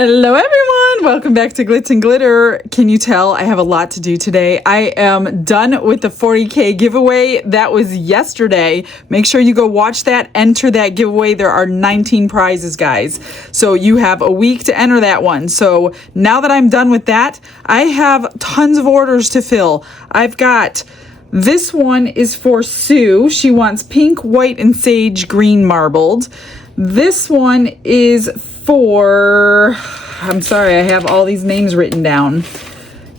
Hello everyone, welcome back to Glitz and Glitter. Can you tell I have a lot to do today? I am done with the 40K giveaway. That was yesterday. Make sure you go watch that, enter that giveaway. There are 19 prizes, guys. So you have a week to enter that one. So now that I'm done with that, I have tons of orders to fill. I've got, this one is for Sue. She wants pink, white, and sage green marbled. This one is for, I'm sorry, I have all these names written down.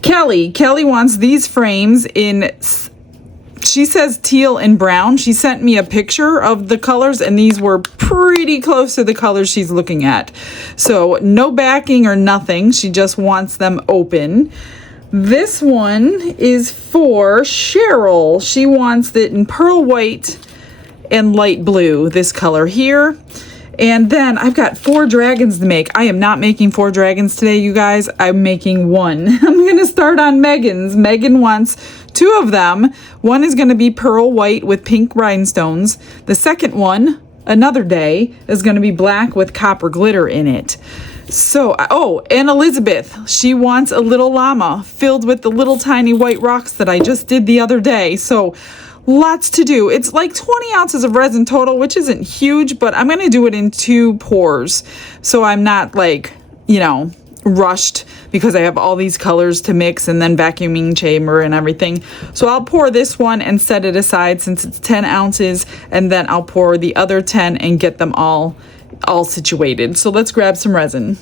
Kelly. Kelly wants these frames in, she says teal and brown. She sent me a picture of the colors and these were pretty close to the colors she's looking at. So no backing or nothing. She just wants them open. This one is for Cheryl. She wants it in pearl white and light blue, this color here. And then I've got 4 dragons to make. I am not making 4 dragons today, you guys. I'm making one. I'm gonna start on Megan's. Megan wants 2 of them. One is gonna be pearl white with pink rhinestones. The second one, another day, is gonna be black with copper glitter in it. So, oh, and Elizabeth, she wants a little llama filled with the little tiny white rocks that I just did the other day. So, lots to do. It's like 20 ounces of resin total, which isn't huge, but I'm going to do it in 2 pours. So I'm not like, you know, rushed because I have all these colors to mix and then vacuuming chamber and everything. So I'll pour this one and set it aside since it's 10 ounces. And then I'll pour the other 10 and get them all situated. So let's grab some resin.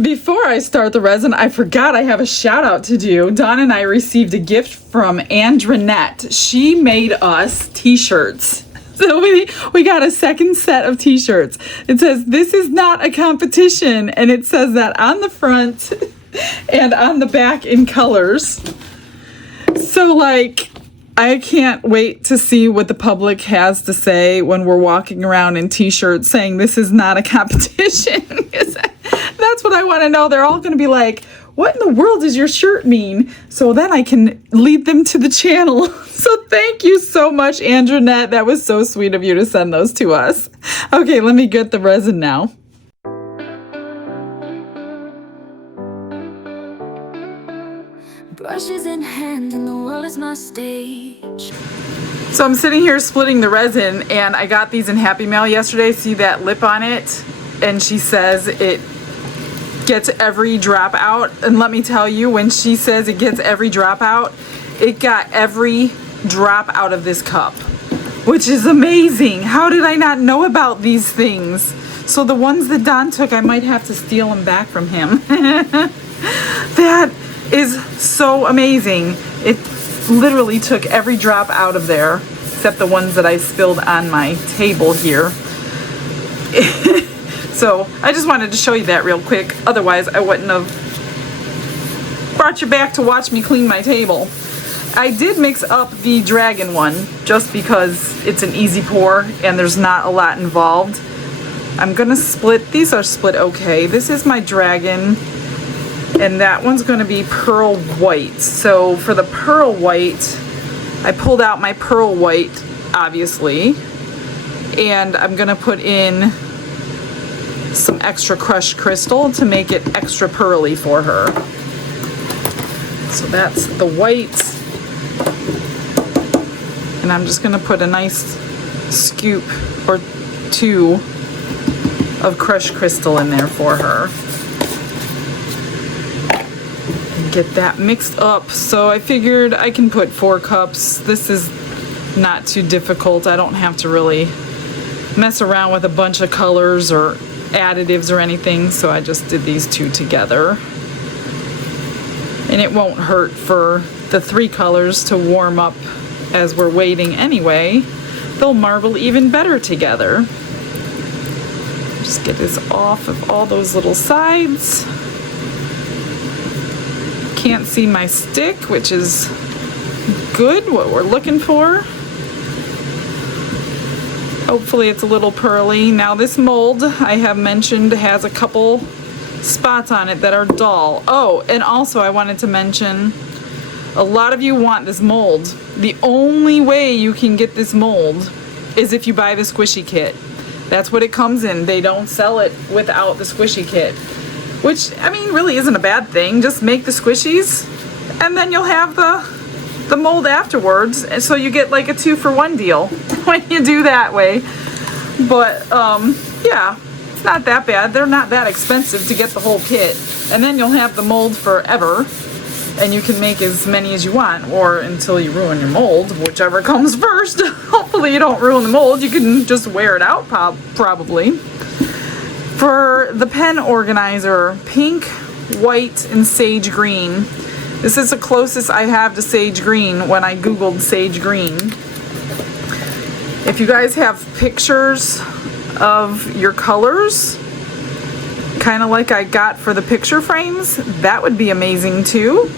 Before I start the resin, I forgot I have a shout out to do. Dawn and I received a gift from Andronette. She made us t-shirts. So we got a second set of t-shirts. It says, "This is not a competition." And it says that on the front and on the back in colors. So like, I can't wait to see what the public has to say when we're walking around in t-shirts saying this is not a competition. That's what I want to know. They're all going to be like, what in the world does your shirt mean? So then I can lead them to the channel. So thank you so much, Andronette. That was so sweet of you to send those to us. Okay, let me get the resin now. Brushes in hand and the world is my stage. So I'm sitting here splitting the resin and I got these in Happy Mail yesterday. See that lip on it? And she says it gets every drop out. And let me tell you, when she says it gets every drop out, it got every drop out of this cup, which is amazing. How did I not know about these things? So the ones that Don took, I might have to steal them back from him. That is so amazing. It literally took every drop out of there, except the ones that I spilled on my table here. So I just wanted to show you that real quick. Otherwise, I wouldn't have brought you back to watch me clean my table. I did mix up the dragon one just because it's an easy pour and there's not a lot involved. I'm gonna split, these are split okay. This is my dragon and that one's gonna be pearl white. So for the pearl white, I pulled out my pearl white, obviously, and I'm gonna put in some extra crushed crystal to make it extra pearly for her. So that's the white. And I'm just gonna put a nice scoop or 2 of crushed crystal in there for her. Get that mixed up. So I figured I can put 4 cups. This is not too difficult. I don't have to really mess around with a bunch of colors or additives or anything, so I just did these 2 together. And it won't hurt for the 3 colors to warm up as we're waiting anyway. They'll marble even better together. Just get this off of all those little sides. Can't see my stick, which is good, what we're looking for. Hopefully it's a little pearly. Now this mold, I have mentioned, has a couple spots on it that are dull. Oh, and also I wanted to mention, a lot of you want this mold. The only way you can get this mold is if you buy the squishy kit. That's what it comes in. They don't sell it without the squishy kit. which, I mean, really isn't a bad thing. Just make the squishies, and then you'll have the mold afterwards, and so you get like a 2-for-1 deal when you do that way. But yeah, it's not that bad. They're not that expensive to get the whole kit, and then you'll have the mold forever, and you can make as many as you want, or until you ruin your mold, whichever comes first. Hopefully you don't ruin the mold. You can just wear it out probably. For the pen organizer, pink, white, and sage green. This is the closest I have to sage green when I googled sage green. If you guys have pictures of your colors, kind of like I got for the picture frames, that would be amazing too.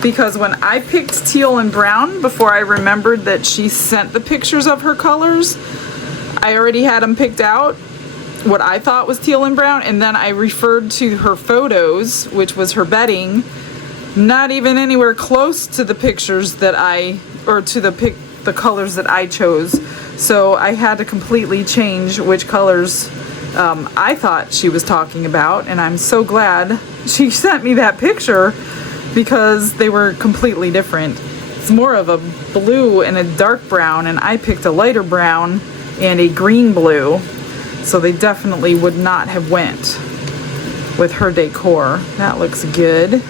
Because when I picked teal and brown, before I remembered that she sent the pictures of her colors, I already had them picked out, what I thought was teal and brown, and then I referred to her photos, which was her bedding, not even anywhere close to the pictures that to the colors that I chose. So I had to completely change which colors I thought she was talking about, and I'm so glad she sent me that picture because they were completely different. It's more of a blue and a dark brown, and I picked a lighter brown and a green blue, so they definitely would not have went with her decor. That looks good.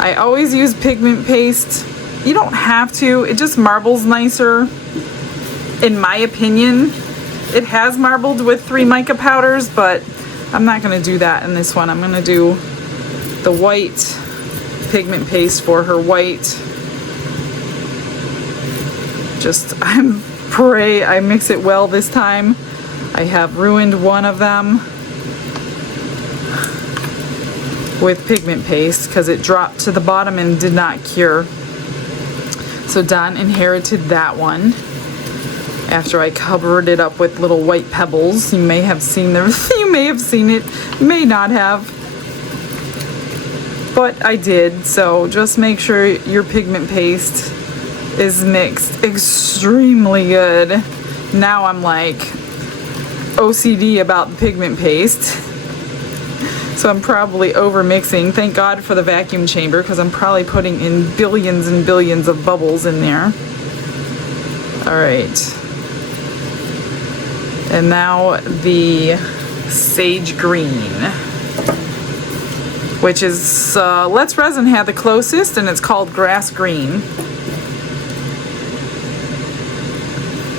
I always use pigment paste. You don't have to, it just marbles nicer, in my opinion. It has marbled with 3 mica powders, but I'm not going to do that in this one. I'm going to do the white pigment paste for her white. Just, pray I mix it well this time. I have ruined one of them with pigment paste because it dropped to the bottom and did not cure. So Don inherited that one after I covered it up with little white pebbles. You may have seen them. You may have seen it, you may not have, but I did. So just make sure your pigment paste is mixed extremely good. Now I'm like OCD about the pigment paste, so I'm probably over mixing. Thank God for the vacuum chamber, because I'm probably putting in billions and billions of bubbles in there. All right, and now the sage green, which is Let's Resin had the closest, and it's called grass green.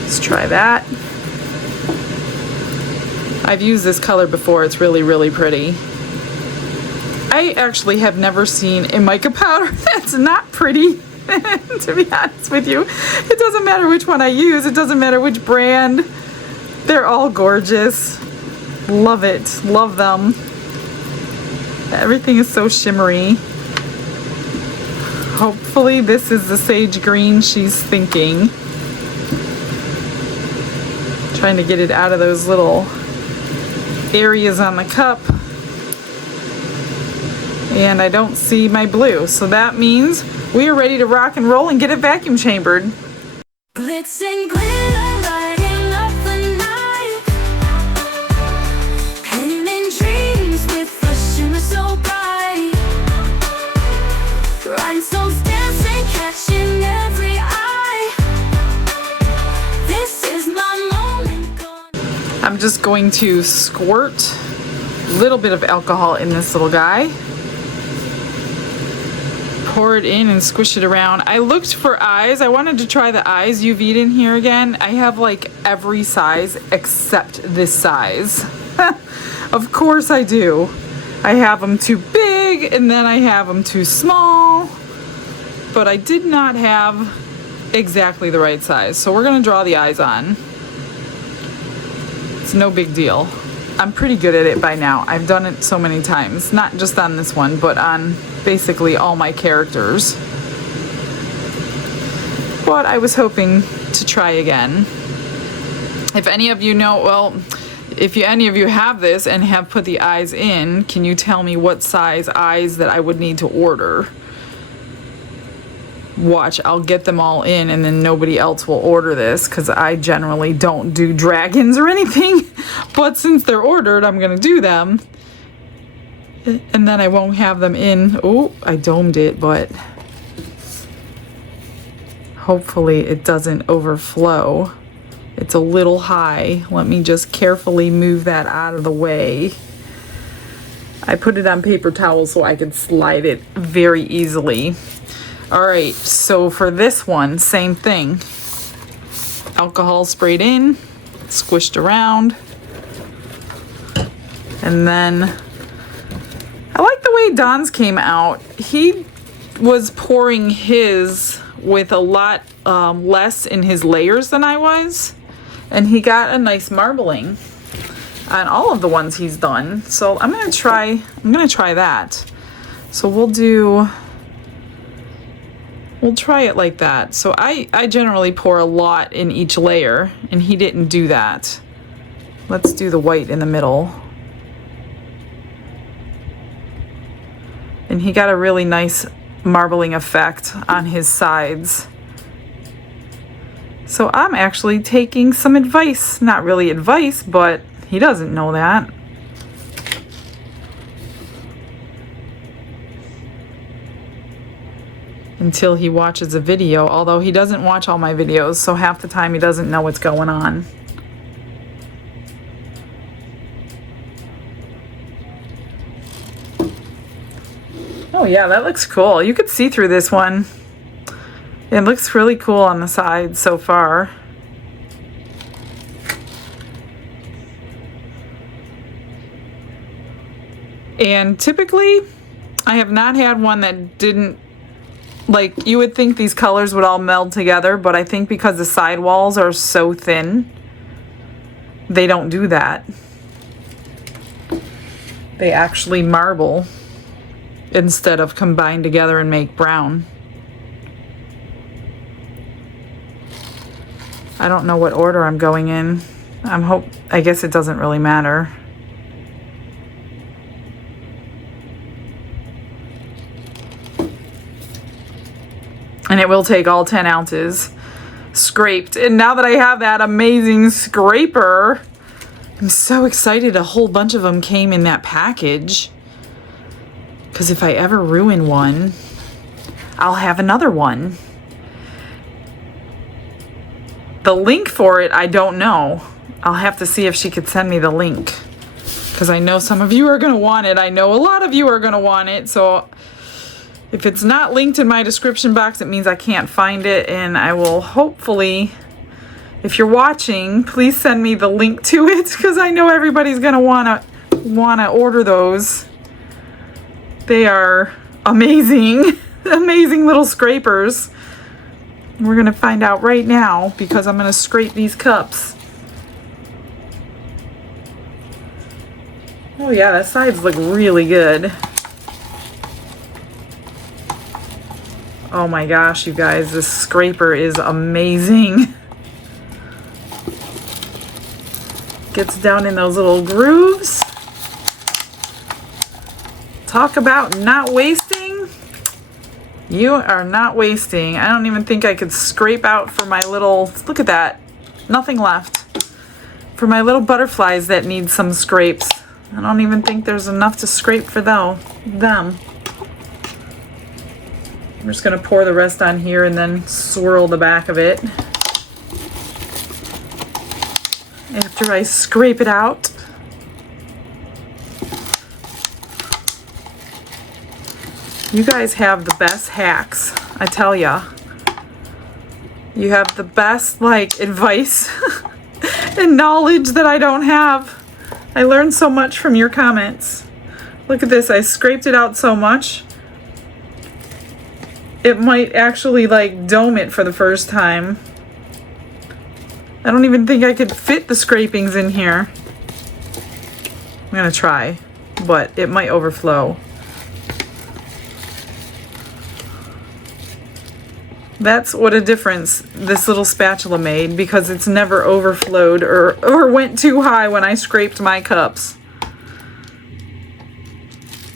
Let's try that. I've used this color before. It's really, really pretty. I actually have never seen a mica powder that's not pretty, to be honest with you. It doesn't matter which one I use. It doesn't matter which brand. They're all gorgeous. Love it. Love them. Everything is so shimmery. Hopefully this is the sage green she's thinking. Trying to get it out of those little areas on the cup. And I don't see my blue, so that means we are ready to rock and roll and get it vacuum chambered. Glitz and glitter, lighting up the night. Painting dreams with a shimmer so bright. Rhinestones dancing, catching every eye. This is my moment. I'm just going to squirt a little bit of alcohol in this little guy. Pour it in and squish it around. I looked for eyes. I wanted to try the eyes UV'd in here again. I have like every size except this size. Of course I do. I have them too big, and then I have them too small, but I did not have exactly the right size. So we're gonna draw the eyes on. It's no big deal. I'm pretty good at it by now. I've done it so many times, not just on this one, but on basically all my characters. But I was hoping to try again. If any of you know, well, if any of you have this and have put the eyes in, can you tell me what size eyes that I would need to order? Watch, I'll get them all in, and then nobody else will order this, because I generally don't do dragons or anything. But since they're ordered, I'm gonna do them. And then I won't have them in. Oh, I domed it, but hopefully it doesn't overflow. It's a little high. Let me just carefully move that out of the way. I put it on paper towel so I could slide it very easily. All right, so for this one, same thing. Alcohol sprayed in, squished around. And then I like the way Don's came out. He was pouring his with a lot less in his layers than I was. And he got a nice marbling on all of the ones he's done. So I'm gonna try that. So we'll try it like that. So I generally pour a lot in each layer, and he didn't do that. Let's do the white in the middle. And he got a really nice marbling effect on his sides. So I'm actually taking some advice. Not really advice, but he doesn't know that. Until he watches a video, although he doesn't watch all my videos, so half the time he doesn't know what's going on. Oh yeah, that looks cool. You could see through this one. It looks really cool on the sides so far. And typically, I have not had one that didn't, like, you would think these colors would all meld together, but I think because the sidewalls are so thin, they don't do that. They actually marble instead of combine together and make brown. I don't know what order I'm going in. I guess it doesn't really matter. And it will take all 10 ounces scraped. And now that I have that amazing scraper, I'm so excited. A whole bunch of them came in that package. Because if I ever ruin one, I'll have another one. The link for it, I don't know. I'll have to see if she could send me the link. Because I know some of you are going to want it. I know a lot of you are going to want it. So if it's not linked in my description box, it means I can't find it. And I will hopefully, if you're watching, please send me the link to it. Because I know everybody's going to want to order those. They are amazing. Amazing little scrapers. We're going to find out right now because I'm going to scrape these cups. Oh yeah, the sides look really good. Oh my gosh, you guys, this scraper is amazing. Gets down in those little grooves. Talk about not wasting. You are not wasting. I don't even think I could scrape out for my little, look at that, nothing left. For my little butterflies that need some scrapes. I don't even think there's enough to scrape for them. I'm just gonna pour the rest on here and then swirl the back of it. After I scrape it out. You guys have the best hacks, I tell ya. You have the best, like, advice and knowledge that I don't have. I learned so much from your comments. Look at this, I scraped it out so much. It might actually, like, dome it for the first time. I don't even think I could fit the scrapings in here. I'm gonna try, but it might overflow. That's what a difference this little spatula made, because it's never overflowed or went too high when I scraped my cups.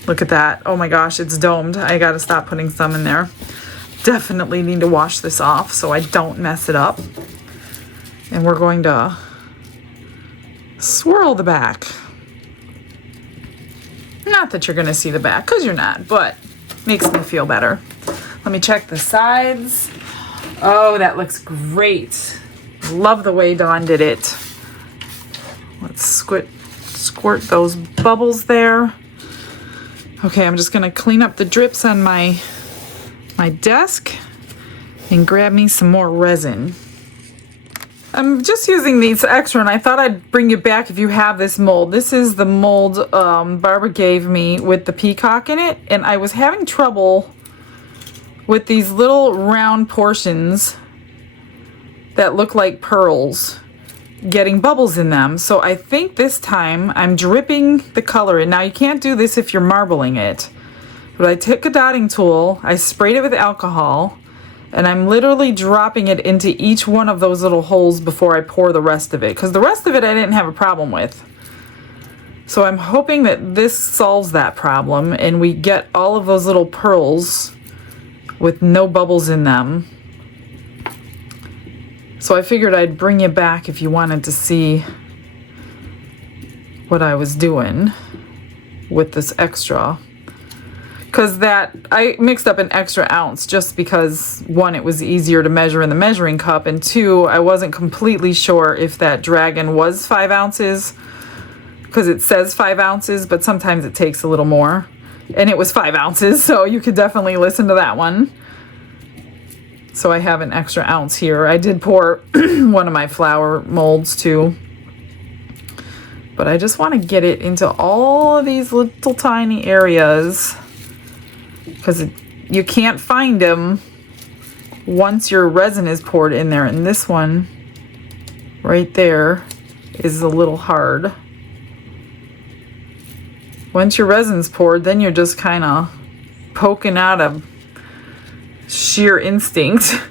Look at that. Oh my gosh, it's domed. I gotta stop putting some in there. Definitely need to wash this off so I don't mess it up. And we're going to swirl the back. Not that you're gonna see the back, because you're not, but makes me feel better. Let me check the sides. Oh, that looks great. Love the way Dawn did it. Let's squirt those bubbles there. Okay, I'm just gonna clean up the drips on my desk and grab me some more resin. I'm just using these extra, and I thought I'd bring you back if you have this mold. This is the mold Barbara gave me with the peacock in it, and I was having trouble with these little round portions that look like pearls getting bubbles in them. So I think this time I'm dripping the color in. Now you can't do this if you're marbling it, but I took a dotting tool, I sprayed it with alcohol, and I'm literally dropping it into each one of those little holes before I pour the rest of it, because the rest of it I didn't have a problem with. So I'm hoping that this solves that problem and we get all of those little pearls with no bubbles in them. So I figured I'd bring you back if you wanted to see what I was doing with this extra. Because I mixed up an extra ounce just because, one, it was easier to measure in the measuring cup, and two, I wasn't completely sure if that dragon was 5 ounces, because it says 5 ounces, but sometimes it takes a little more. And it was 5 ounces, so you could definitely listen to that one. So I have an extra ounce here. I did pour one of my flower molds too. But I just want to get it into all of these little tiny areas, because you can't find them once your resin is poured in there. And this one right there is a little hard. Once your resin's poured, then you're just kind of poking out of sheer instinct,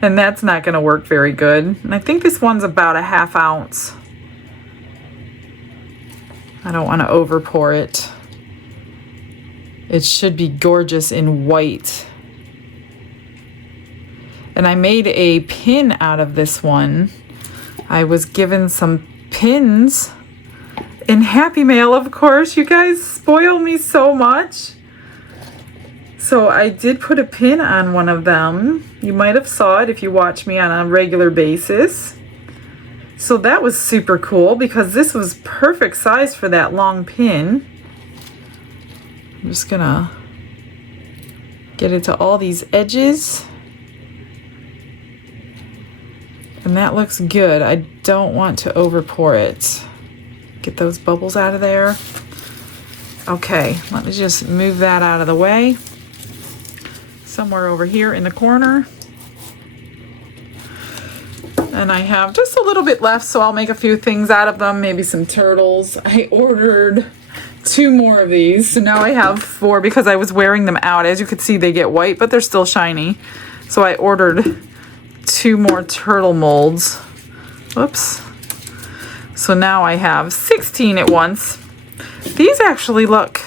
and that's not going to work very good. And I think this one's about a 1/2 ounce. I don't want to over pour it. It should be gorgeous in white. And I made a pin out of this one. I was given some pins in Happy Mail, of course. You guys spoil me so much. So I did put a pin on one of them. You might have saw it if you watch me on a regular basis. So that was super cool because this was perfect size for that long pin. I'm just gonna get it to all these edges. And that looks good. I don't want to over pour it. Get those bubbles out of there. Okay, let me just move that out of the way. Somewhere over here in the corner. And I have just a little bit left, so I'll make a few things out of them, maybe some turtles. I ordered 2 more of these, so now I have 4 because I was wearing them out. As you can see, they get white, but they're still shiny. So I ordered 2 more turtle molds. Whoops. So now I have 16 at once. These actually look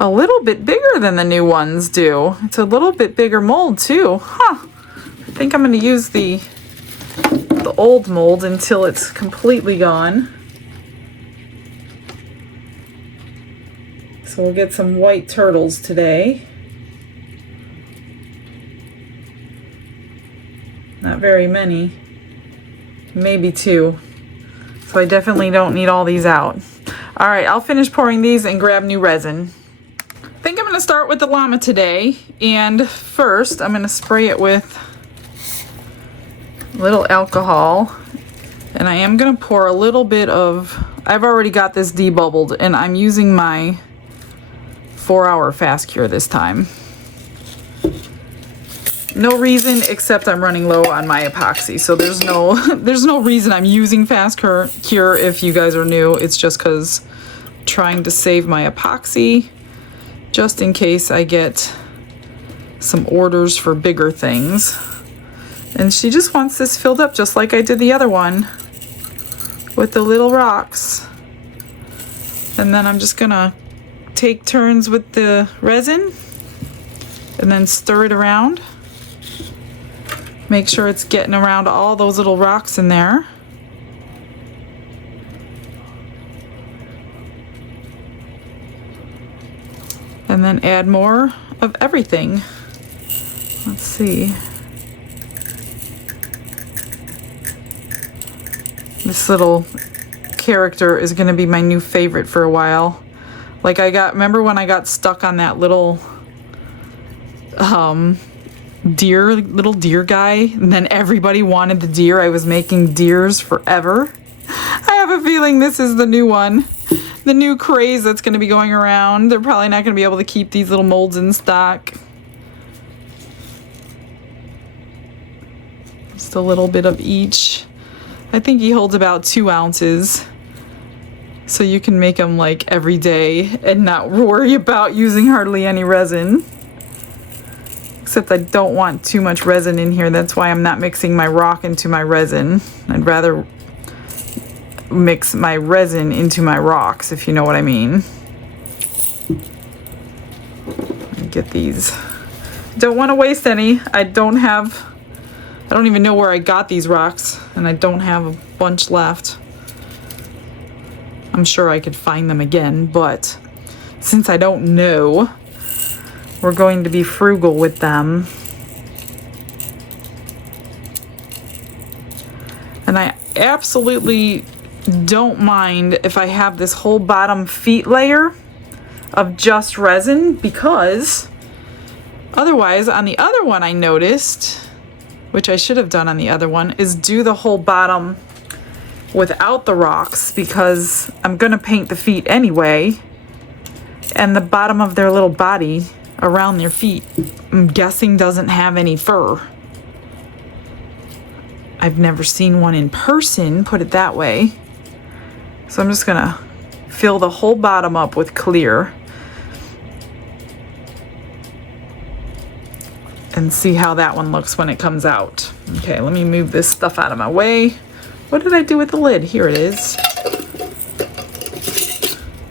a little bit bigger than the new ones do. It's a little bit bigger mold too. Huh. I think I'm going to use the old mold until it's completely gone. So we'll get some white turtles today. Not very many. Maybe 2. So I definitely don't need all these out. All right, I'll finish pouring these and grab new resin. I think I'm going to start with the llama today. And first, I'm going to spray it with a little alcohol. And I am going to pour a little bit of... I've already got this debubbled, and I'm using my 4-hour fast cure this time. No reason except I'm running low on my epoxy, so there's no reason I'm using fast cure if you guys are new. It's just because trying to save my epoxy just in case I get some orders for bigger things. And she just wants this filled up just like I did the other one with the little rocks. And then I'm just gonna take turns with the resin and then stir it around. Make sure it's getting around all those little rocks in there. and then add more of everything. Let's see. This little character is going to be my new favorite for a while. Like remember when I got stuck on that little little deer guy, and then everybody wanted the deer. I was making deers forever. I have a feeling this is the new one, the new craze that's going to be going around. They're probably not going to be able to keep these little molds in stock. Just a little bit of each. I think he holds about 2 ounces. So you can make them like every day and not worry about using hardly any resin. Except I don't want too much resin in here. That's why I'm not mixing my rock into my resin. I'd rather mix my resin into my rocks, if you know what I mean. Get these. Don't want to waste any. I don't even know where I got these rocks, and I don't have a bunch left. I'm sure I could find them again, but since I don't know, we're going to be frugal with them. And I absolutely don't mind if I have this whole bottom feet layer of just resin, because otherwise on the other one I noticed, which I should have done on the other one, is do the whole bottom without the rocks, because I'm gonna paint the feet anyway, and the bottom of their little body around their feet, I'm guessing, doesn't have any fur. I've never seen one in person, put it that way. So I'm just gonna fill the whole bottom up with clear and see how that one looks when it comes out. Okay, let me move this stuff out of my way. What did I do with the lid? Here it is.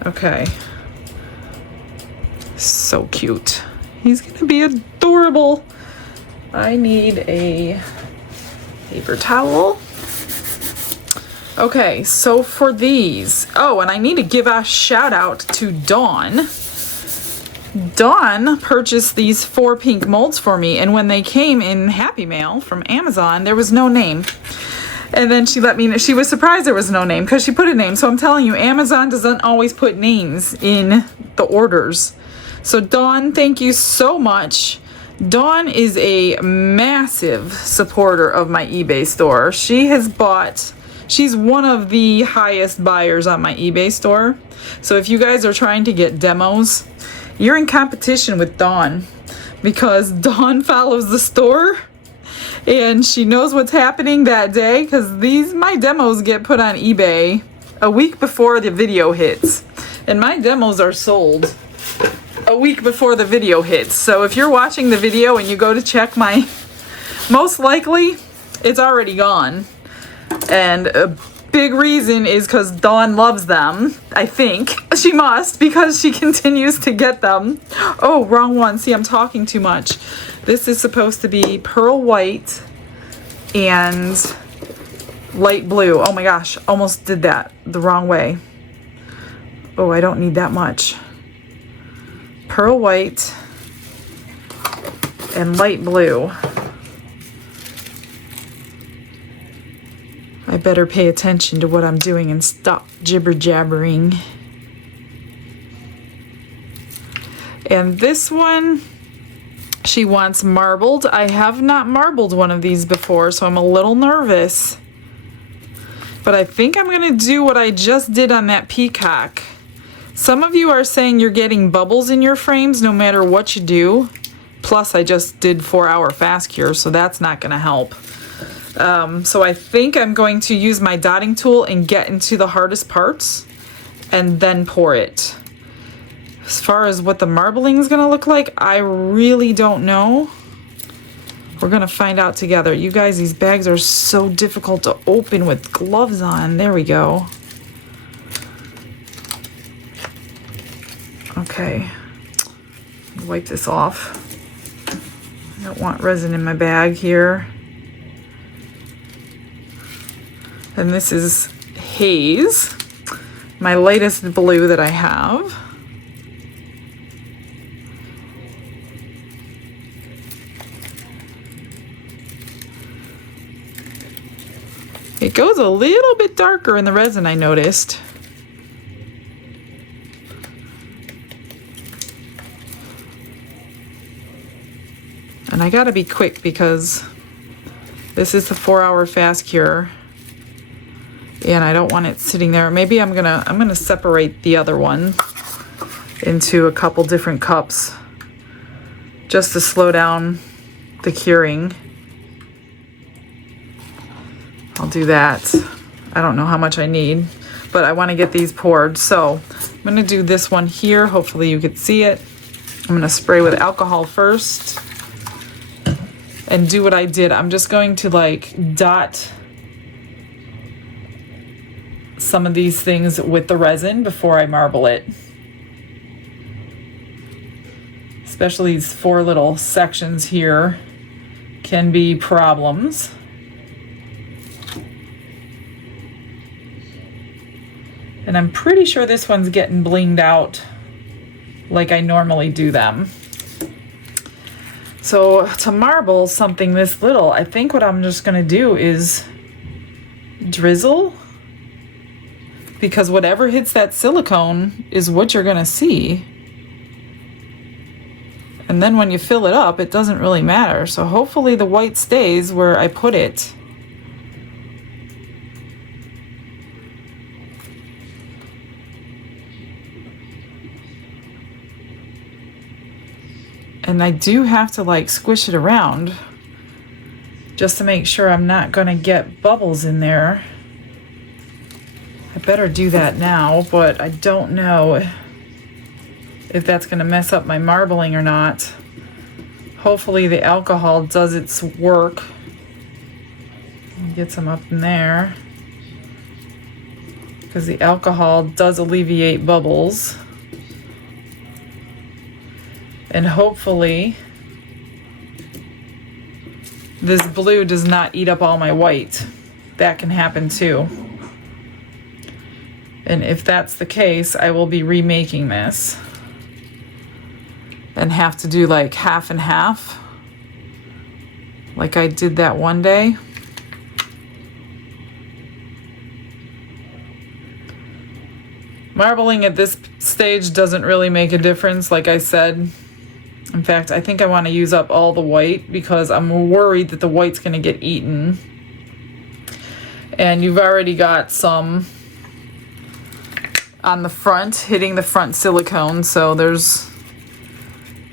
Okay. So cute. He's gonna be adorable. I need a paper towel. Okay, so for these, oh, and I need to give a shout out to Dawn. Dawn purchased these 4 pink molds for me, and when they came in Happy Mail from Amazon, there was no name. And then she let me know, she was surprised there was no name because she put a name. So I'm telling you, Amazon doesn't always put names in the orders. So Dawn, thank you so much. Dawn is a massive supporter of my eBay store. She's one of the highest buyers on my eBay store. So if you guys are trying to get demos, you're in competition with Dawn, because Dawn follows the store and she knows what's happening that day, because my demos get put on eBay a week before the video hits, and my demos are sold a week before the video hits. So if you're watching the video and you go to check most likely it's already gone, and a big reason is because Dawn loves them. I think she must, because she continues to get them. Oh, wrong one. See, I'm talking too much. This is supposed to be pearl white and light blue. Oh my gosh, almost did that the wrong way. Oh, I don't need that much. Pearl white and light blue. I better pay attention to what I'm doing and stop jibber-jabbering. And this one, she wants marbled. I have not marbled one of these before, so I'm a little nervous. But I think I'm gonna do what I just did on that peacock. Some of you are saying you're getting bubbles in your frames no matter what you do. Plus, I just did 4-hour fast cure, so that's not gonna help. So I think I'm going to use my dotting tool and get into the hardest parts and then pour it. As far as what the marbling is gonna look like, I really don't know. We're gonna find out together. You guys, these bags are so difficult to open with gloves on. There we go. Okay, wipe this off. I don't want resin in my bag here. And this is Haze, my lightest blue that I have. It goes a little bit darker in the resin, I noticed. And I gotta be quick because this is the 4-hour fast cure. And I don't want it sitting there. Maybe I'm gonna separate the other one into a couple different cups just to slow down the curing. I'll do that. I don't know how much I need, but I want to get these poured. So I'm going to do this one here. Hopefully you can see it. I'm going to spray with alcohol first and do what I did. I'm just going to like dot some of these things with the resin before I marble it. Especially these 4 little sections here can be problems. And I'm pretty sure this one's getting blinged out like I normally do them. So to marble something this little, I think what I'm just gonna do is drizzle, because whatever hits that silicone is what you're gonna see. And then when you fill it up, it doesn't really matter. So hopefully the white stays where I put it. And I do have to like squish it around just to make sure I'm not gonna get bubbles in there. I better do that now, but I don't know if that's gonna mess up my marbling or not. Hopefully the alcohol does its work. Get some up in there, because the alcohol does alleviate bubbles. And hopefully this blue does not eat up all my white. That can happen too. And if that's the case, I will be remaking this and have to do like half and half, like I did that one day. Marbling at this stage doesn't really make a difference, like I said. In fact, I think I want to use up all the white because I'm worried that the white's going to get eaten. And you've already got some on the front, hitting the front silicone, so there's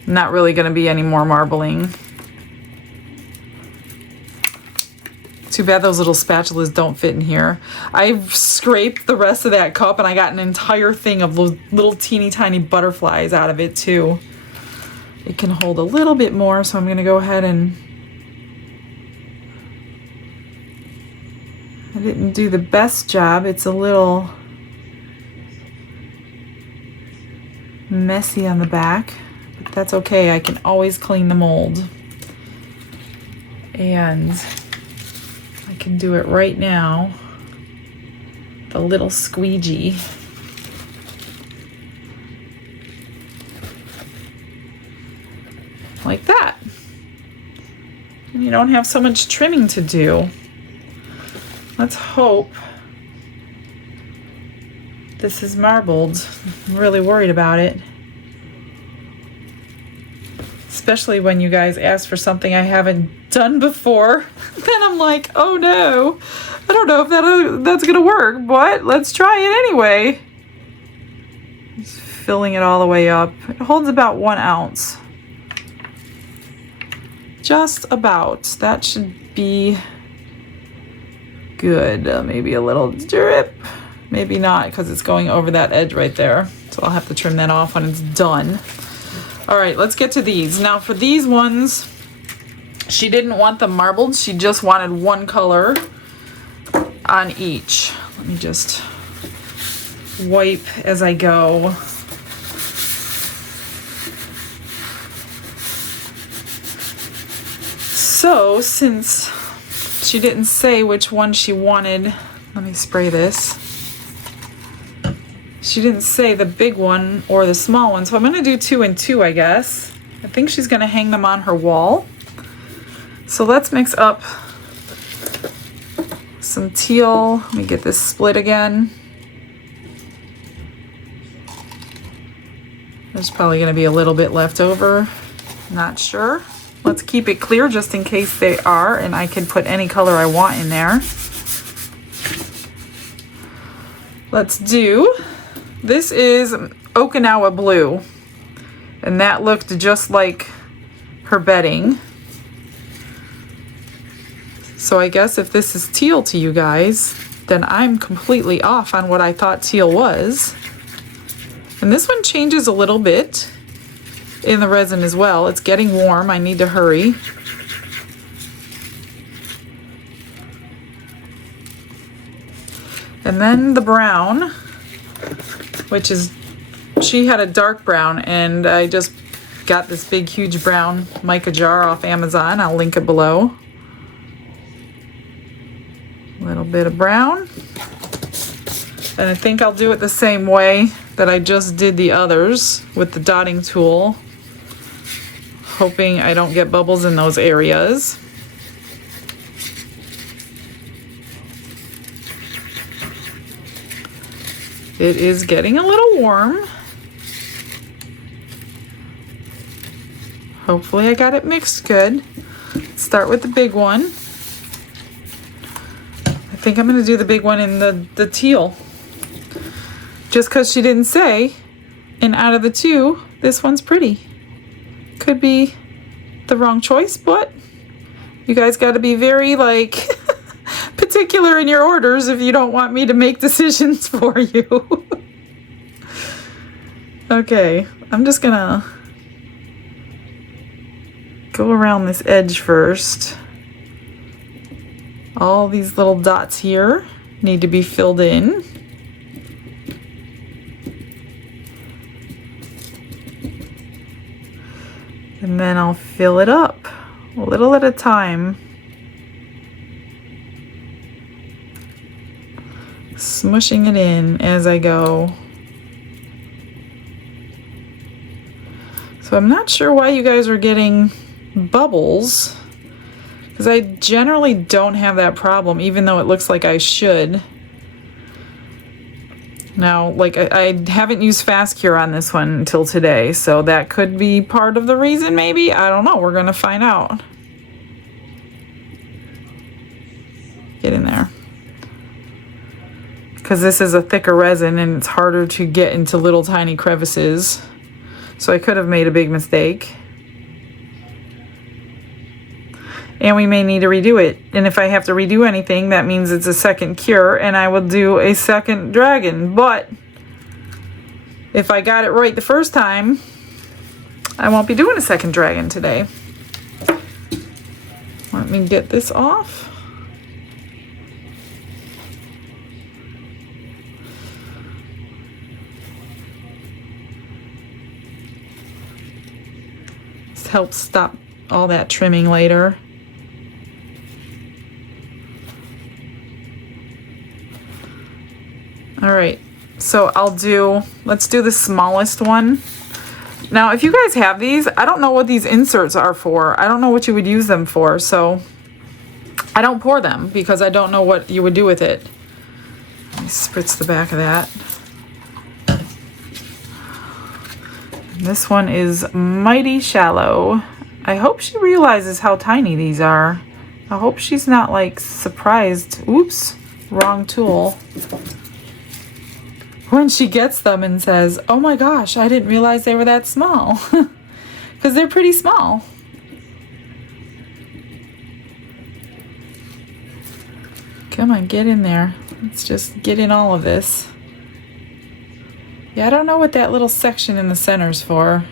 not really going to be any more marbling. Too bad those little spatulas don't fit in here. I scraped the rest of that cup and I got an entire thing of those little teeny tiny butterflies out of it too. It can hold a little bit more, so I'm going to go ahead and... I didn't do the best job. It's a little messy on the back, but that's okay. I can always clean the mold. And I can do it right now. The little squeegee. Like that. And you don't have so much trimming to do. Let's hope this is marbled. I'm really worried about it. Especially when you guys ask for something I haven't done before. Then I'm like, oh no, I don't know if that's gonna work, but let's try it anyway. Just filling it all the way up. It holds about 1 ounce. Just about. That should be good. Maybe a little drip. Maybe not, because it's going over that edge right there. So I'll have to trim that off when it's done. All right, let's get to these. Now for these ones, she didn't want them marbled. She just wanted one color on each. Let me just wipe as I go. So since she didn't say which one she wanted, let me spray this. She didn't say the big one or the small one, so I'm gonna do 2 and 2, I guess. I think she's gonna hang them on her wall. So let's mix up some teal. Let me get this split again. There's probably going to be a little bit left over. Not sure. Let's keep it clear just in case they are, and I can put any color I want in there. Let's do, this is Okinawa blue, and that looked just like her bedding. So I guess if this is teal to you guys, then I'm completely off on what I thought teal was. And this one changes a little bit in the resin as well. It's getting warm. I need to hurry. And then the brown, which is, she had a dark brown, and I just got this big huge brown mica jar off Amazon. I'll link it below. A little bit of brown. And I think I'll do it the same way that I just did the others with the dotting tool, hoping I don't get bubbles in those areas. It is getting a little warm. Hopefully I got it mixed good. Let's start with the big one. I think I'm going to do the big one in the teal. Just because she didn't say, and out of the two, this one's pretty. Could be the wrong choice, but you guys got to be very, like, particular in your orders if you don't want me to make decisions for you. Okay, I'm just gonna go around this edge first. All these little dots here need to be filled in. And then I'll fill it up a little at a time. Smushing it in as I go. So I'm not sure why you guys are getting bubbles, because I generally don't have that problem, even though it looks like I should. Now, like, I haven't used Fast Cure on this one until today, so that could be part of the reason, maybe. I don't know. We're going to find out. Get in there. Because this is a thicker resin and it's harder to get into little tiny crevices. So I could have made a big mistake. And we may need to redo it. And if I have to redo anything, that means it's a second cure, and I will do a second dragon. But if I got it right the first time, I won't be doing a second dragon today. Let me get this off. This helps stop all that trimming later. All right, so let's do the smallest one. Now, if you guys have these, I don't know what these inserts are for. I don't know what you would use them for, so I don't pour them because I don't know what you would do with it. Let me spritz the back of that. And this one is mighty shallow. I hope she realizes how tiny these are. I hope she's not, like, surprised. Oops, wrong tool. When she gets them and says, oh my gosh, I didn't realize they were that small. Because they're pretty small. Come on, get in there. Let's just get in all of this. Yeah, I don't know what that little section in the center's for.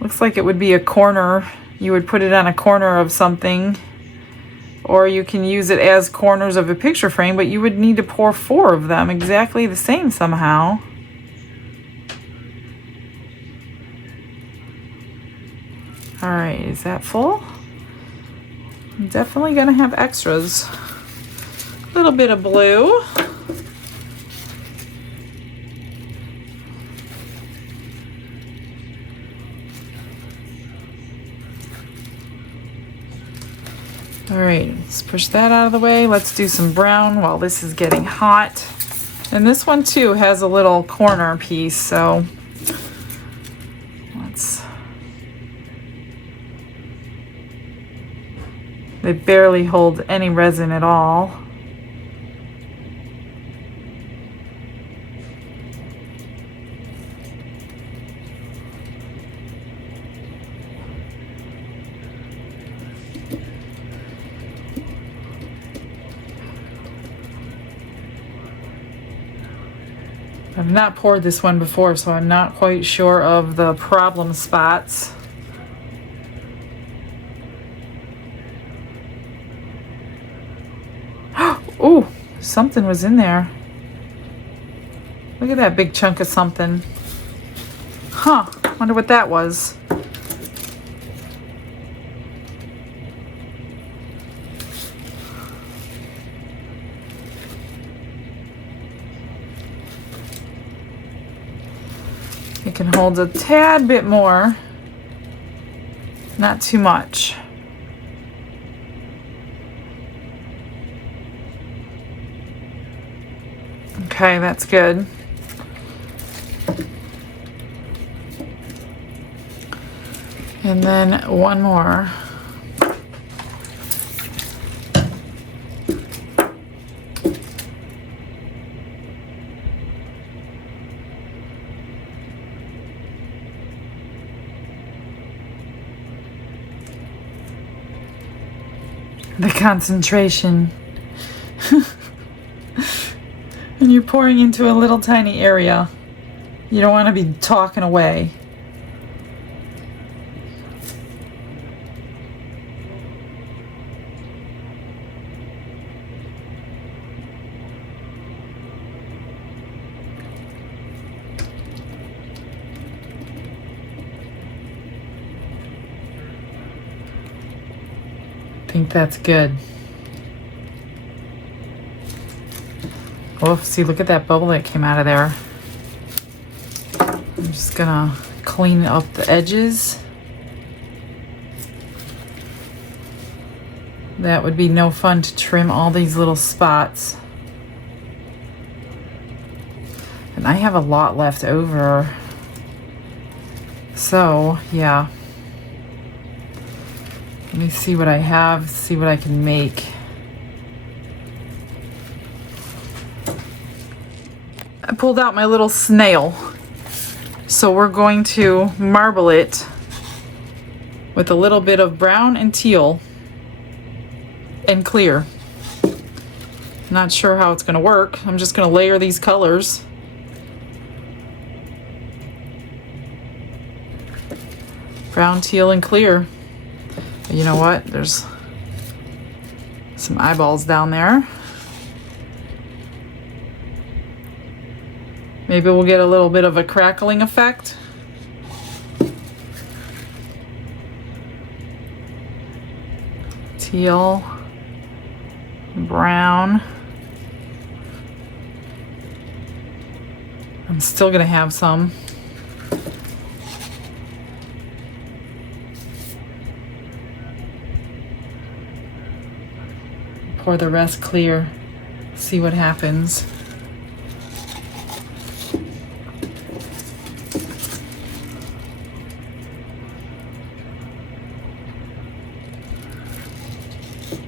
Looks like it would be a corner. You would put it on a corner of something. Or you can use it as corners of a picture frame, but you would need to pour 4 of them exactly the same somehow. All right, is that full? I'm definitely gonna have extras. A little bit of blue. All right, let's push that out of the way. Let's do some brown while this is getting hot. And this one too has a little corner piece, so they barely hold any resin at all. I've not poured this one before, so I'm not quite sure of the problem spots. Oh, something was in there. Look at that big chunk of something. Huh, wonder what that was. It can hold a tad bit more, not too much. Okay, that's good. And then one more. The concentration. And you're pouring into a little tiny area. You don't want to be talking away. I think that's good. Oh, see, look at that bubble that came out of there. I'm just gonna clean up the edges. That would be no fun to trim all these little spots. And I have a lot left over. So, yeah. Let me see what I have, see what I can make. I pulled out my little snail. So we're going to marble it with a little bit of brown and teal and clear. Not sure how it's going to work. I'm just going to layer these colors. Brown, teal, and clear. You know what? There's some eyeballs down there. Maybe we'll get a little bit of a crackling effect. Teal, brown. I'm still gonna have some. Pour the rest clear, see what happens.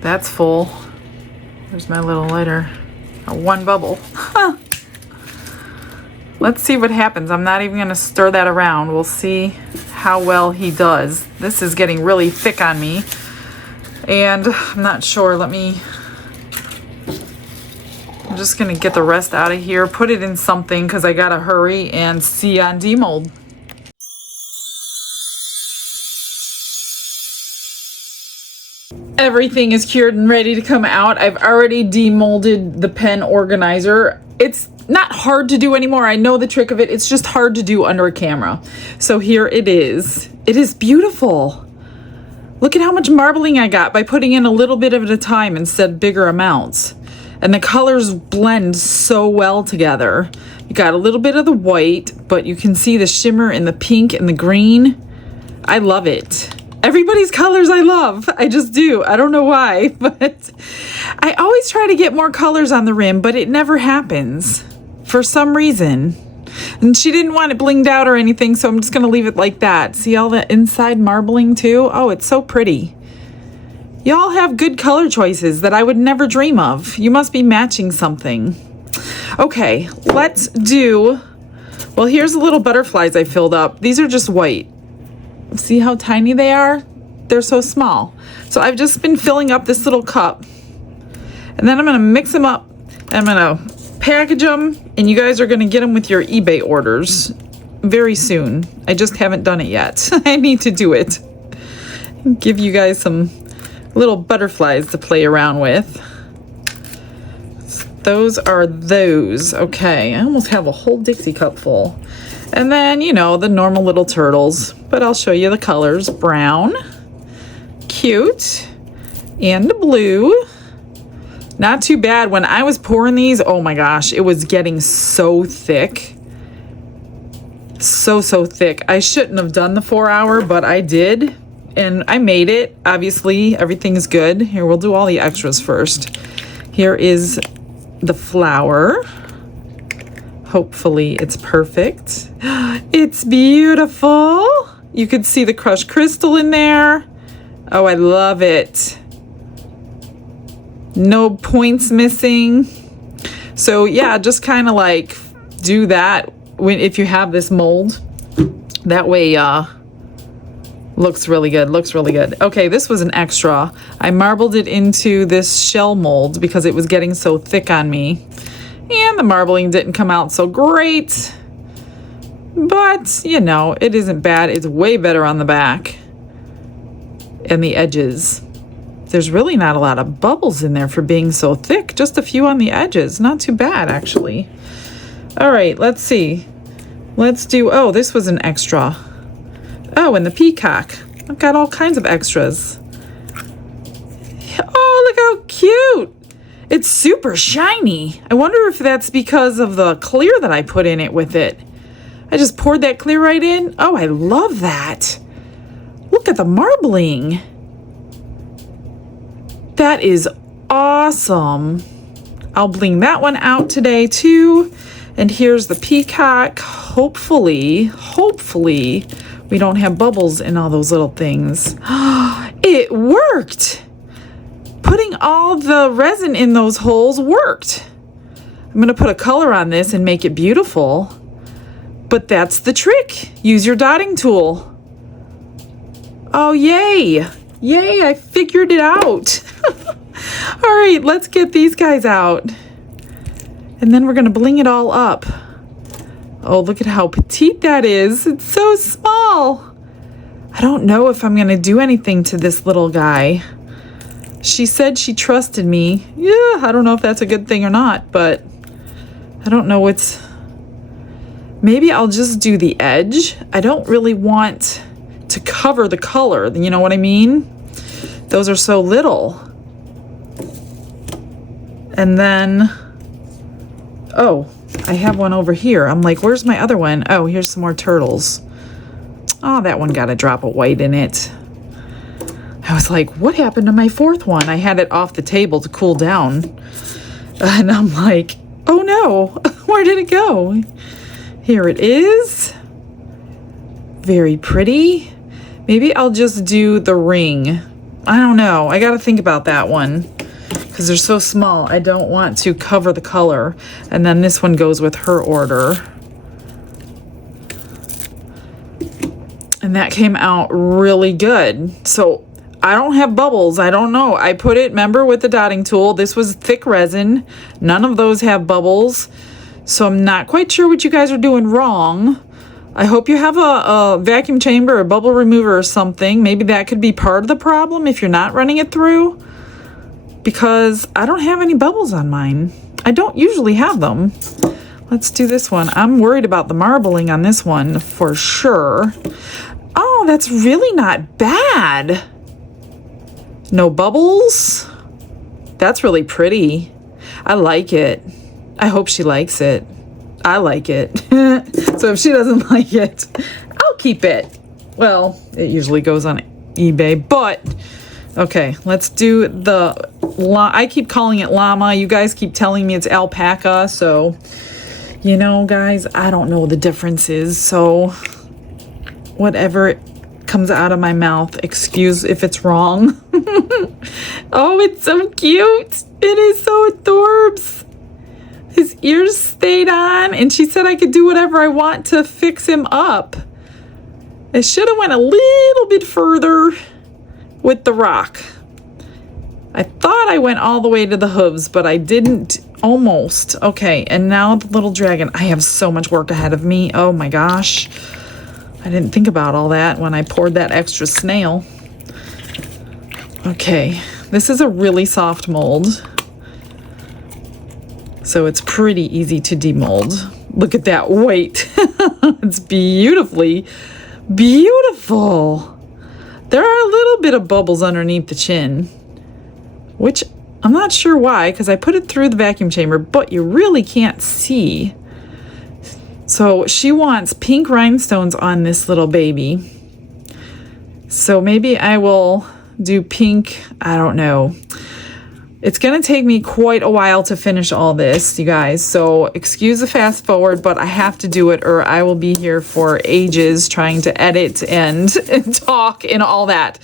That's full. There's my little lighter. One bubble. Let's see what happens. I'm not even going to stir that around. We'll see how well he does. This is getting really thick on me. And I'm not sure. I'm just going to get the rest out of here. Put it in something because I got to hurry and see on Demold. Everything is cured and ready to come out. I've already demolded the pen organizer. It's not hard to do anymore. I know the trick of it. It's just hard to do under a camera. So here it is. It is beautiful. Look at how much marbling I got by putting in a little bit at a time instead of bigger amounts. And the colors blend so well together. You got a little bit of the white, but you can see the shimmer in the pink and the green. I love it. Everybody's colors I love. I just do. I don't know why, but I always try to get more colors on the rim, but it never happens for some reason. And she didn't want it blinged out or anything, so I'm just going to leave it like that. See all the inside marbling too? Oh, it's so pretty. Y'all have good color choices that I would never dream of. You must be matching something. Okay, let's do... Well, here's the little butterflies I filled up. These are just white. See how tiny they are? They're so small. So I've just been filling up this little cup. And then I'm going to mix them up. I'm going to package them. And you guys are going to get them with your eBay orders very soon. I just haven't done it yet. I need to do it. Give you guys some little butterflies to play around with. Those are those. Okay, I almost have a whole Dixie cup full. And then, you know, the normal little turtles. But I'll show you the colors. Brown, cute, and blue. Not too bad. When I was pouring these, oh my gosh, it was getting so thick. So thick. I shouldn't have done the 4-hour, but I did. And I made it. Obviously, everything's good. Here, we'll do all the extras first. Here is the flower. Hopefully it's perfect. It's beautiful. You could see the crushed crystal in there. Oh, I love it. No points missing. So yeah, just kind of like do that if you have this mold. That way, looks really good. Looks really good. Okay, this was an extra. I marbled it into this shell mold because it was getting so thick on me. And the marbling didn't come out so great. But, you know, it isn't bad. It's way better on the back and the edges. There's really not a lot of bubbles in there for being so thick. Just a few on the edges. Not too bad, actually. All right, let's see. Let's do... Oh, this was an extra. Oh, and the peacock. I've got all kinds of extras. Oh, look how cute. It's super shiny. I wonder if that's because of the clear that I put in it with it. I just poured that clear right in. Oh, I love that. Look at the marbling. That is awesome. I'll bling that one out today too. And here's the peacock. Hopefully, we don't have bubbles in all those little things. It worked. Putting all the resin in those holes worked. I'm going to put a color on this and make it beautiful. But that's the trick. Use your dotting tool. Oh, yay. Yay, I figured it out. All right, let's get these guys out. And then we're going to bling it all up. Oh, look at how petite that is. It's so small. I don't know if I'm going to do anything to this little guy. She said she trusted me. Yeah, I don't know if that's a good thing or not, but I don't know what's... Maybe I'll just do the edge. I don't really want to cover the color. You know what I mean? Those are so little. And then... Oh, I have one over here. I'm like, where's my other one? Oh, here's some more turtles. Oh, that one got a drop of white in it. I was like, what happened to my fourth one? I had it off the table to cool down. And I'm like, oh no, where did it go? Here it is. Very pretty. Maybe I'll just do the ring. I don't know. I got to think about that one because they're so small. I don't want to cover the color. And then this one goes with her order. And that came out really good. So I don't have bubbles. I don't know. I put it, remember, with the dotting tool. This was thick resin. None of those have bubbles. So I'm not quite sure what you guys are doing wrong. I hope you have a vacuum chamber or bubble remover or something. Maybe that could be part of the problem if you're not running it through. Because I don't have any bubbles on mine. I don't usually have them. Let's do this one. I'm worried about the marbling on this one for sure. Oh, that's really not bad. No bubbles. That's really pretty. I like it. I hope she likes it. I like it. So if she doesn't like it, I'll keep it. Well, it usually goes on eBay, but okay, let's do the, I keep calling it llama. You guys keep telling me it's alpaca, so, you know, guys, I don't know the differences, so whatever comes out of my mouth, excuse if it's wrong. Oh, it's so cute. It is so adorbs. His ears stayed on, and she said I could do whatever I want to fix him up. I should have went a little bit further with the rock. I thought I went all the way to the hooves, but I didn't. Almost. Okay, and now the little dragon. I have so much work ahead of me. Oh my gosh. I didn't think about all that when I poured that extra snail. Okay, this is a really soft mold, so it's pretty easy to demold. Look at that weight. It's beautiful. There are a little bit of bubbles underneath the chin, which I'm not sure why, because I put it through the vacuum chamber, but you really can't see. So she wants pink rhinestones on this little baby. So maybe I will do pink. I don't know. It's going to take me quite a while to finish all this, you guys. So excuse the fast forward, but I have to do it or I will be here for ages trying to edit and talk and all that.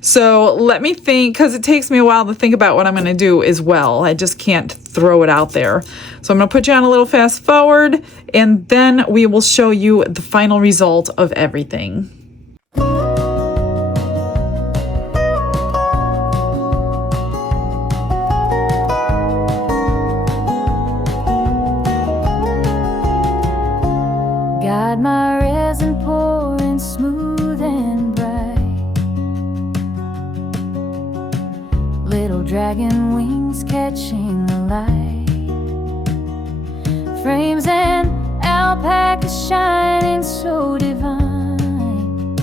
So let me think, because it takes me a while to think about what I'm going to do as well. I just can't throw it out there. So I'm going to put you on a little fast forward, and then we will show you the final result of everything. Got my resin pouring smooth and bright. Little dragon wings catching the light. Frames and alpaca shining so divine.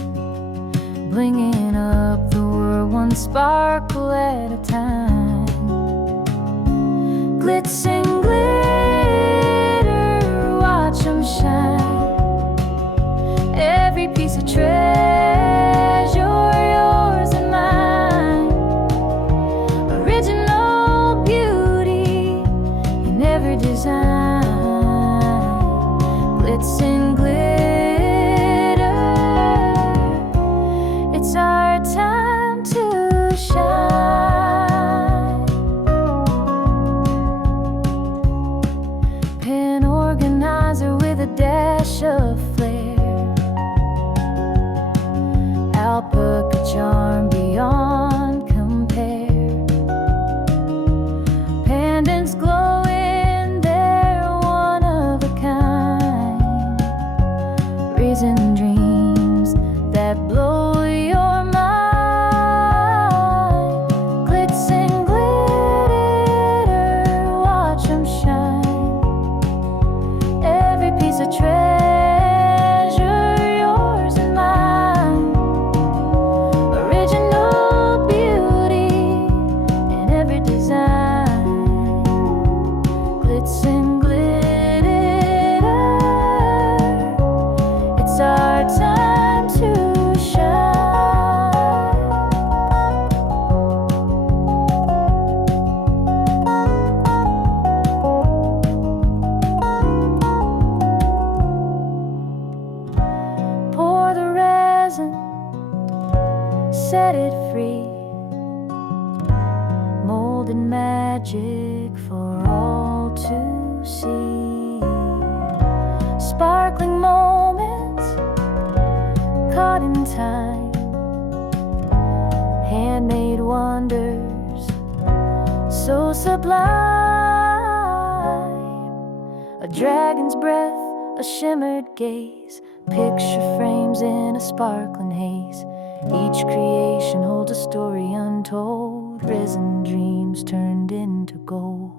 Blinging up the world one sparkle at a time. Glitz and glitter, watch them shine. Every piece of treasure, yours and mine. Original beauty in every design. Glitz and glitter, it's our time to shine. Pen organizer with a dash of flair. Alpaca charm beyond compare. Pendants glowing, they're one of a kind. Resin dreams that blow your mind. Glitz and glitter, watch them shine. Every piece of treasure, yours and mine. Original beauty in every design. Glitz and glitter, it's our time to shine. Pour the resin, set it free. Molded magic for all to see. Sparkling moments caught in time. Handmade wonders so sublime. A dragon's breath, a shimmered gaze. Picture frames in a sparkling haze. Each creation holds a story untold. Resin dreams turned into gold.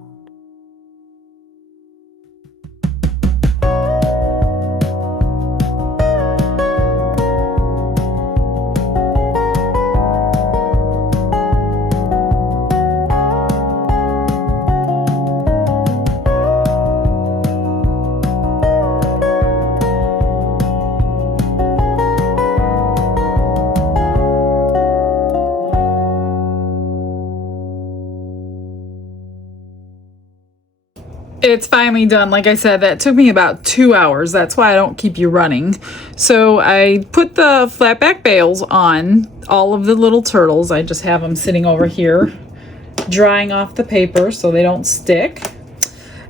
It's finally done. Like I said, that took me about 2 hours. That's why I don't keep you running. So I put the flat back bales on all of the little turtles. I just have them sitting over here, drying off the paper so they don't stick.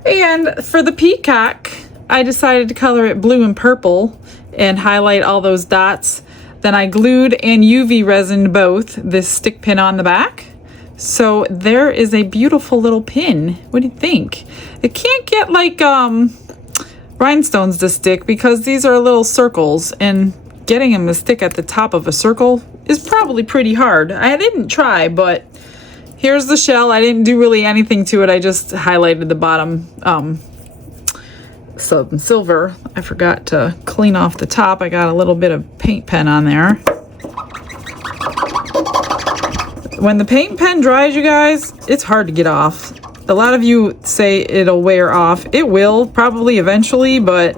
And for the peacock, I decided to color it blue and purple and highlight all those dots. Then I glued and UV resined both this stick pin on the back. So there is a beautiful little pin. What do you think? It can't get like rhinestones to stick because these are little circles, and getting them to stick at the top of a circle is probably pretty hard. I didn't try, but here's the shell. I didn't do really anything to it. I just highlighted the bottom some silver. I forgot to clean off the top. I got a little bit of paint pen on there. When the paint pen dries, you guys, it's hard to get off. A lot of you say it'll wear off. It will probably eventually, but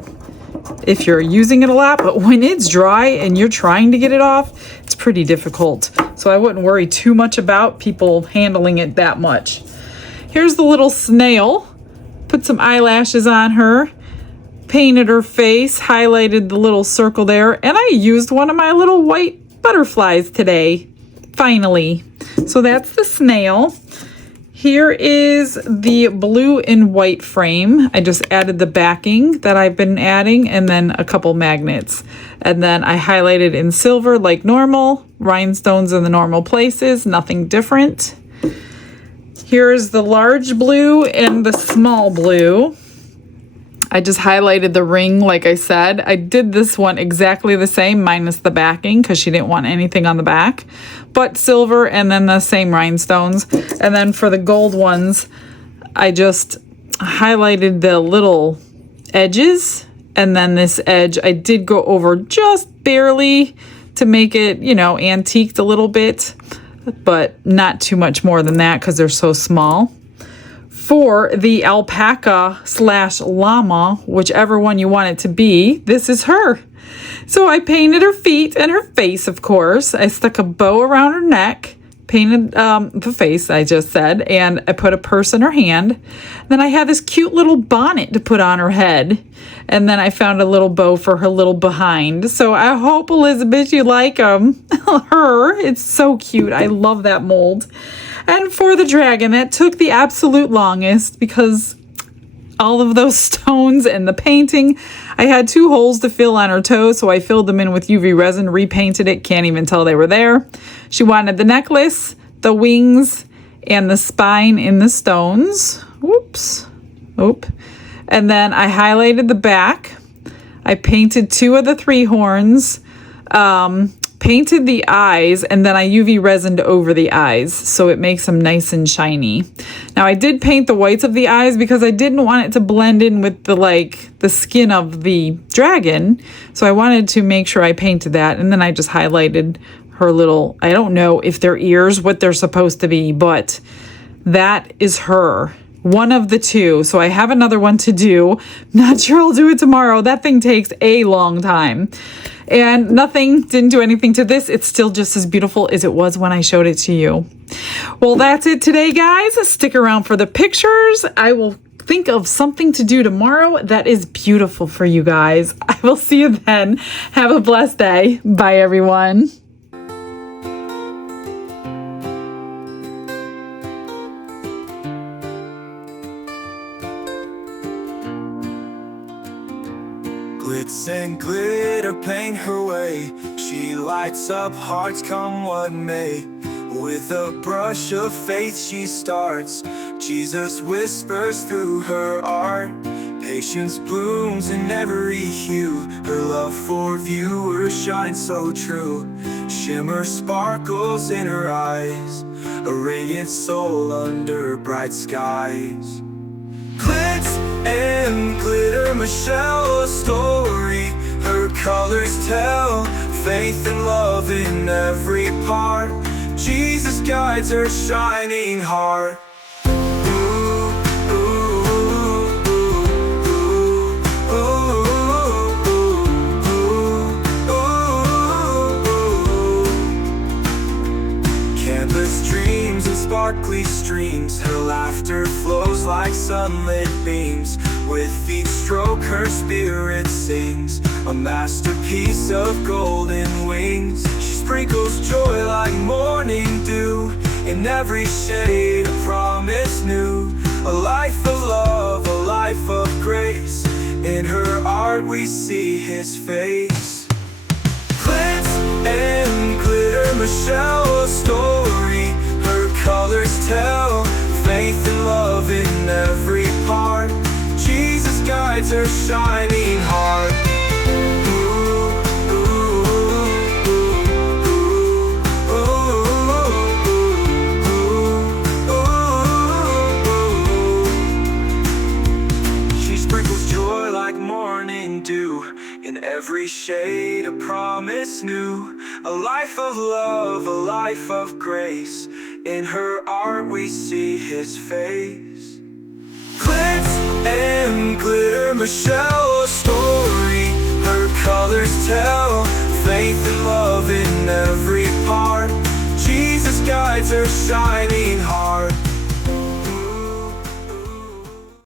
if you're using it a lot, but when it's dry and you're trying to get it off, it's pretty difficult. So I wouldn't worry too much about people handling it that much. Here's the little snail. Put some eyelashes on her, painted her face, highlighted the little circle there, and I used one of my little white butterflies today, finally. So that's the snail. Here is the blue and white frame. I just added the backing that I've been adding and then a couple magnets. And then I highlighted in silver like normal, rhinestones in the normal places, nothing different. Here's the large blue and the small blue. I just highlighted the ring like I said. I did this one exactly the same minus the backing because she didn't want anything on the back. But silver and then the same rhinestones. And then for the gold ones, I just highlighted the little edges. And then this edge I did go over just barely to make it, you know, antiqued a little bit. But not too much more than that because they're so small. For the alpaca / llama, whichever one you want it to be, this is her. So I painted her feet and her face, of course. I stuck a bow around her neck, painted the face, I just said, and I put a purse in her hand. Then I had this cute little bonnet to put on her head. And then I found a little bow for her little behind. So I hope, Elizabeth, you like her. It's so cute. I love that mold. And for the dragon, that took the absolute longest because all of those stones and the painting, I had 2 holes to fill on her toes, so I filled them in with UV resin, repainted it, can't even tell they were there. She wanted the necklace, the wings, and the spine in the stones. Whoops. Oop. And then I highlighted the back. I painted 2 of the 3 horns. Painted the eyes, and then I UV resined over the eyes so it makes them nice and shiny. Now I did paint the whites of the eyes because I didn't want it to blend in with the skin of the dragon, so I wanted to make sure I painted that. And then I just highlighted her little, I don't know if they're ears, what they're supposed to be, but that is her. One of the 2. So I have another one to do. Not sure I'll do it tomorrow. That thing takes a long time. And didn't do anything to this. It's still just as beautiful as it was when I showed it to you. Well, that's it today, guys. Stick around for the pictures. I will think of something to do tomorrow that is beautiful for you guys. I will see you then. Have a blessed day. Bye, everyone. Glitz and glitter paint her way. She lights up hearts come what may. With a brush of faith she starts. Jesus whispers through her art. Patience blooms in every hue. Her love for viewers shines so true. Shimmer sparkles in her eyes. A radiant soul under bright skies. Glitz and glitter, Michelle, a story. Her colors tell faith and love in every part. Jesus guides her shining heart. Canvas dreams and sparkly streams. Her light laughter flows like sunlit beams. With each stroke her spirit sings, a masterpiece of golden wings. She sprinkles joy like morning dew, in every shade a promise new. A life of love, a life of grace, in her art we see his face. Glitz and glitter, Michelle, a story her colors tell. Faith and love in every part, Jesus guides her shining heart. She sprinkles joy like morning dew, in every shade a promise new. A life of love, a life of grace, in her art we see his face. Glitz and glitter, Michelle, a story her colors tell. Faith and love in every part, Jesus guides her shining